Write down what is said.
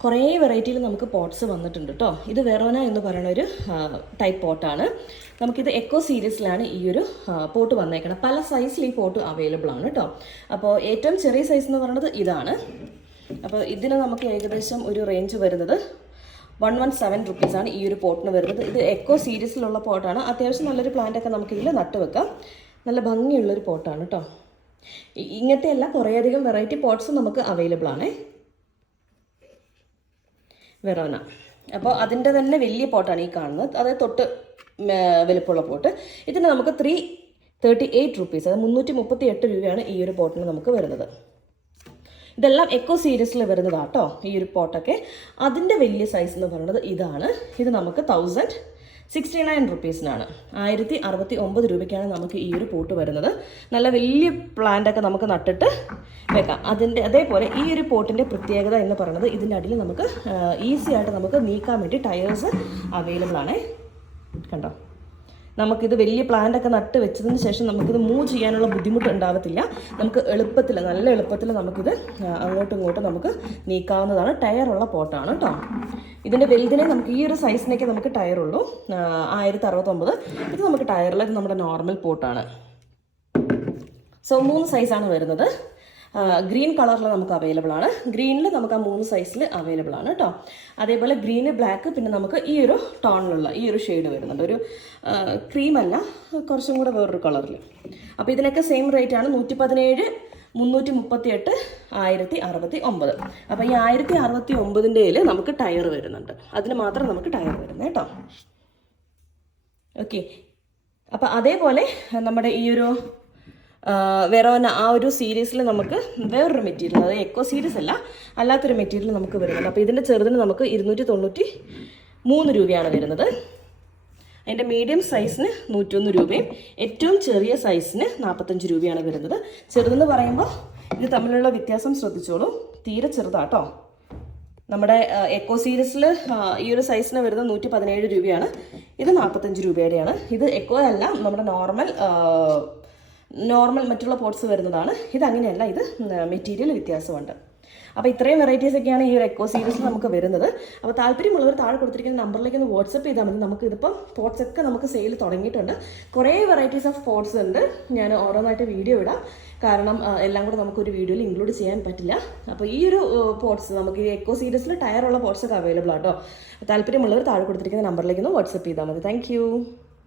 കുറേ വെറൈറ്റിയിൽ നമുക്ക് പോട്ട്സ് വന്നിട്ടുണ്ട് കേട്ടോ ഇത് വെറോന എന്ന് പറയുന്ന ഒരു ടൈപ്പ് പോട്ടാണ് നമുക്കിത് എക്കോ സീരീസിലാണ് ഈ ഒരു പോട്ട് വന്നേക്കുന്നത് പല സൈസിൽ ഈ പോട്ട് അവൈലബിൾ ആണ് കേട്ടോ അപ്പോൾ ഏറ്റവും ചെറിയ സൈസ് എന്ന് പറയുന്നത് ഇതാണ്. അപ്പോൾ ഇതിന് നമുക്ക് ഏകദേശം ഒരു റേഞ്ച് വരുന്നത് വൺ വൺ സെവൻ റുപ്പീസാണ് ഈ ഒരു പോട്ടിന് വരുന്നത്. ഇത് എക്കോ സീരീസിലുള്ള പോട്ടാണ് അത്യാവശ്യം നല്ലൊരു പ്ലാന്റൊക്കെ നമുക്ക് ഇതിൽ നട്ട് വെക്കാം. നല്ല ഭംഗിയുള്ളൊരു പോട്ടാണ് കേട്ടോ ഇ- ഇങ്ങനത്തെ അല്ല കുറേയധികം വെറൈറ്റി പോട്ട്സ് നമുക്ക് അവൈലബിൾ ആണേ. വെറോന അപ്പോൾ അതിന്റെ തന്നെ വലിയ പോട്ടാണ് ഈ കാണുന്നത്. അത് തൊട്ട് വലുപ്പമുള്ള പോട്ട്. ഇതിന് നമുക്ക് ത്രീ തേർട്ടി എയ്റ്റ് റുപ്പീസ് അത് മുന്നൂറ്റി മുപ്പത്തി എട്ട് രൂപയാണ് ഈ ഒരു പോട്ടിന് നമുക്ക് വരുന്നത്. ഇതെല്ലാം എക്കോ സീരീസിൽ വരുന്നതാട്ടോ ഈ ഒരു പോട്ടൊക്കെ. അതിന്റെ വലിയ സൈസ് എന്ന് പറയുന്നത് ഇതാണ്. ഇത് നമുക്ക് തൗസൻഡ് സിക്സ്റ്റി നയൻ റുപ്പീസിനാണ് ആയിരത്തി അറുപത്തി ഒമ്പത് രൂപയ്ക്കാണ് നമുക്ക് ഈ ഒരു പോട്ട് വരുന്നത്. നല്ല വലിയ പ്ലാന്റൊക്കെ നമുക്ക് നട്ടിട്ട് വെക്കാം. അതിന്റെ അതേപോലെ ഈ ഒരു പോട്ടിന്റെ പ്രത്യേകത എന്ന് പറയുന്നത് ഇതിന്റെ അടിയിൽ നമുക്ക് ഈസി ആയിട്ട് നമുക്ക് നീക്കാൻ വേണ്ടി ടയേഴ്സ് അവൈലബിൾ ആണ്. കണ്ടോ? നമുക്കിത് വലിയ പ്ലാന്റ് ഒക്കെ നട്ട് വെച്ചതിന് ശേഷം നമുക്കിത് മൂവ് ചെയ്യാനുള്ള ബുദ്ധിമുട്ട് ഉണ്ടാവത്തില്ല നമുക്ക് എളുപ്പത്തിൽ നല്ല എളുപ്പത്തിൽ നമുക്കിത് അങ്ങോട്ടും ഇങ്ങോട്ടും നമുക്ക് നീക്കാവുന്നതാണ്. ടയറുള്ള പോട്ടാണ് കേട്ടോ ഇതിന്റെ വലുതിനെ നമുക്ക് ഈ ഒരു സൈസിനൊക്കെ നമുക്ക് ടയറുള്ളൂ ആയിരത്തി അറുപത്തൊമ്പത് ഇത് നമുക്ക് ടയറിൽ ഇത് നമ്മുടെ നോർമൽ പോട്ടാണ് സോ മൂന്ന് സൈസാണ് വരുന്നത്. ഗ്രീൻ കളറിൽ നമുക്ക് അവൈലബിൾ ആണ്. ഗ്രീനിൽ നമുക്ക് ആ മൂന്ന് സൈസിൽ അവൈലബിൾ ആണ് കേട്ടോ അതേപോലെ ഗ്രീന് ബ്ലാക്ക് പിന്നെ നമുക്ക് ഈ ഒരു ടോണിലുള്ള ഈ ഒരു ഷെയ്ഡ് വരുന്നുണ്ട്. ഒരു ക്രീമല്ല കുറച്ചും കൂടെ വേറൊരു കളറിൽ അപ്പോൾ ഇതിനൊക്കെ സെയിം റേറ്റ് ആണ്. നൂറ്റി പതിനേഴ് മുന്നൂറ്റി മുപ്പത്തി എട്ട് ആയിരത്തി അറുപത്തി ഒമ്പത് അപ്പോൾ ഈ ആയിരത്തി അറുപത്തി ഒമ്പതിന്റെ നമുക്ക് ടയർ വരുന്നുണ്ട്. അതിന് മാത്രം നമുക്ക് ടയർ വരുന്നത് കേട്ടോ ഓക്കെ അപ്പോൾ അതേപോലെ നമ്മുടെ ഈ ഒരു വെറോന ആ ഒരു സീരീസിൽ നമുക്ക് വേറൊരു മെറ്റീരിയൽ അതായത് എക്കോ സീരീസ് അല്ല അല്ലാത്തൊരു മെറ്റീരിയൽ നമുക്ക് വരുന്നുണ്ട്. അപ്പോൾ ഇതിന്റെ ചെറുതിന് നമുക്ക് ഇരുന്നൂറ്റി തൊണ്ണൂറ്റി മൂന്ന് രൂപയാണ് വരുന്നത്. അതിന്റെ മീഡിയം സൈസിന് നൂറ്റൊന്ന് രൂപയും ഏറ്റവും ചെറിയ സൈസിന് നാൽപ്പത്തഞ്ച് രൂപയാണ് വരുന്നത്. ചെറുതെന്ന് പറയുമ്പോൾ ഇത് തമ്മിലുള്ള വ്യത്യാസം ശ്രദ്ധിച്ചോളൂ. തീരെ ചെറുതാട്ടോ. നമ്മുടെ എക്കോ സീരീസിൽ ഈ ഒരു സൈസിന് വരുന്നത് നൂറ്റി പതിനേഴ് രൂപയാണ്. ഇത് നാൽപ്പത്തഞ്ച് രൂപയുടെയാണ്. ഇത് എക്കോ അല്ല നമ്മുടെ നോർമൽ നോർമൽ മറ്റുള്ള പോട്ട്സ് വരുന്നതാണ്. ഇത് അങ്ങനെയല്ല ഇത് മെറ്റീരിയൽ വ്യത്യാസമുണ്ട്. അപ്പോൾ ഇത്രയും വെറൈറ്റീസ് ഒക്കെയാണ് ഈ ഒരു എക്കോ സീരീസ് നമുക്ക് വരുന്നത്. അപ്പോൾ താല്പര്യമുള്ളവർ താഴെ കൊടുത്തിരിക്കുന്ന നമ്പറിലേക്ക് ഒന്ന് വാട്സപ്പ് ചെയ്താൽ മതി. നമുക്ക് ഇതിപ്പം പോട്ട്സ് ഒക്കെ നമുക്ക് സെയിൽ തുടങ്ങിയിട്ടുണ്ട്. കുറേ വെറൈറ്റീസ് ഓഫ് പോട്ട്സ് ഉണ്ട്. ഞാൻ ഓരോന്നായിട്ട് വീഡിയോ ഇടാം. കാരണം എല്ലാം കൂടെ നമുക്കൊരു വീഡിയോയിൽ ഇൻക്ലൂഡ് ചെയ്യാൻ പറ്റില്ല. അപ്പോൾ ഈ ഒരു പോട്ട്സ് നമുക്ക് ഈ എക്കോ സീരീസിൽ ടയറുള്ള പോട്ട്സ് ഒക്കെ അവൈലബിൾ ആട്ടോ താല്പര്യമുള്ളവർ താഴെ കൊടുത്തിരിക്കുന്ന നമ്പറിലേക്ക് ഒന്ന് വാട്സപ്പ് ചെയ്താൽ മതി. താങ്ക്